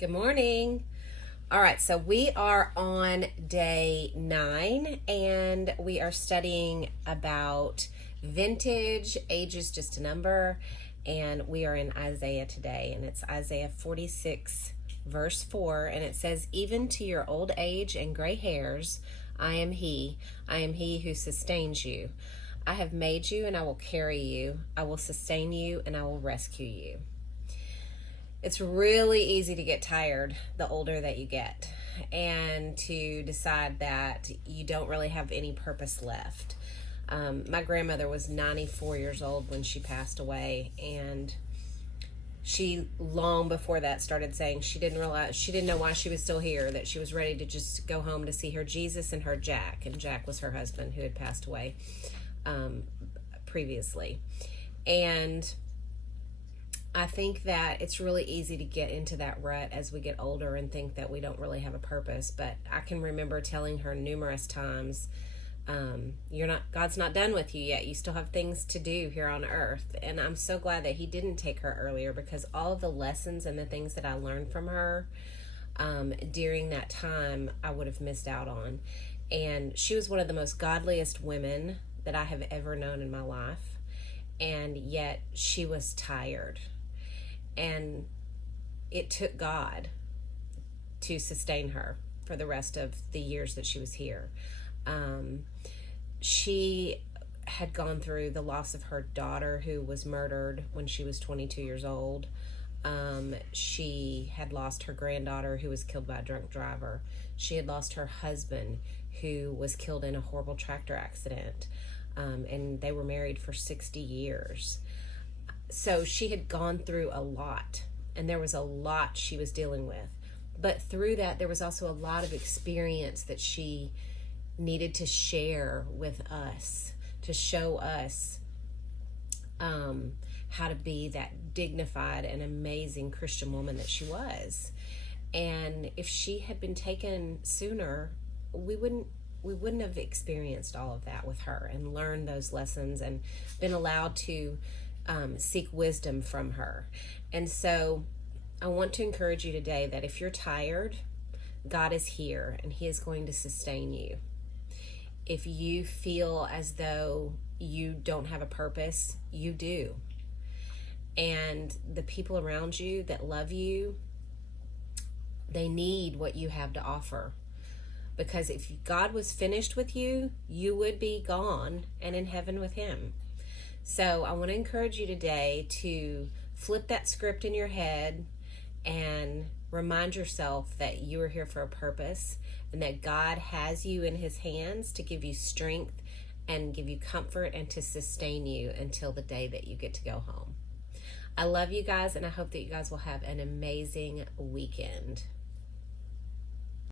Good morning. All right, so we are on day 9 and we are studying about vintage. Age is just a number, and we are in Isaiah today, and it's Isaiah 46, verse 4, and it says, "Even to your old age and gray hairs, I am He who sustains you. I have made you and I will carry you. I will sustain you and I will rescue you." It's really easy to get tired the older that you get and to decide that you don't really have any purpose left. My grandmother was 94 years old when she passed away, and she long before that started saying she didn't know why she was still here, that she was ready to just go home to see her Jesus and her Jack, and Jack was her husband who had passed away previously. And I think that it's really easy to get into that rut as we get older and think that we don't really have a purpose. But I can remember telling her numerous times, God's not done with you yet. You still have things to do here on earth. And I'm so glad that He didn't take her earlier, because all of the lessons and the things that I learned from her during that time, I would have missed out on. And she was one of the most godliest women that I have ever known in my life. And yet she was tired. And it took God to sustain her for the rest of the years that she was here. She had gone through the loss of her daughter, who was murdered when she was 22 years old. She had lost her granddaughter, who was killed by a drunk driver. She had lost her husband, who was killed in a horrible tractor accident. And they were married for 60 years. So she had gone through a lot, and there was a lot she was dealing with. But through that, there was also a lot of experience that she needed to share with us, to show us how to be that dignified and amazing Christian woman that she was. And if she had been taken sooner, we wouldn't have experienced all of that with her and learned those lessons and been allowed to seek wisdom from her. And so I want to encourage you today that if you're tired, God is here and He is going to sustain you. If you feel as though you don't have a purpose, you do. And the people around you that love you, they need what you have to offer. Because if God was finished with you, you would be gone and in heaven with Him. So I want to encourage you today to flip that script in your head and remind yourself that you are here for a purpose, and that God has you in His hands to give you strength and give you comfort and to sustain you until the day that you get to go home. I love you guys, and I hope that you guys will have an amazing weekend.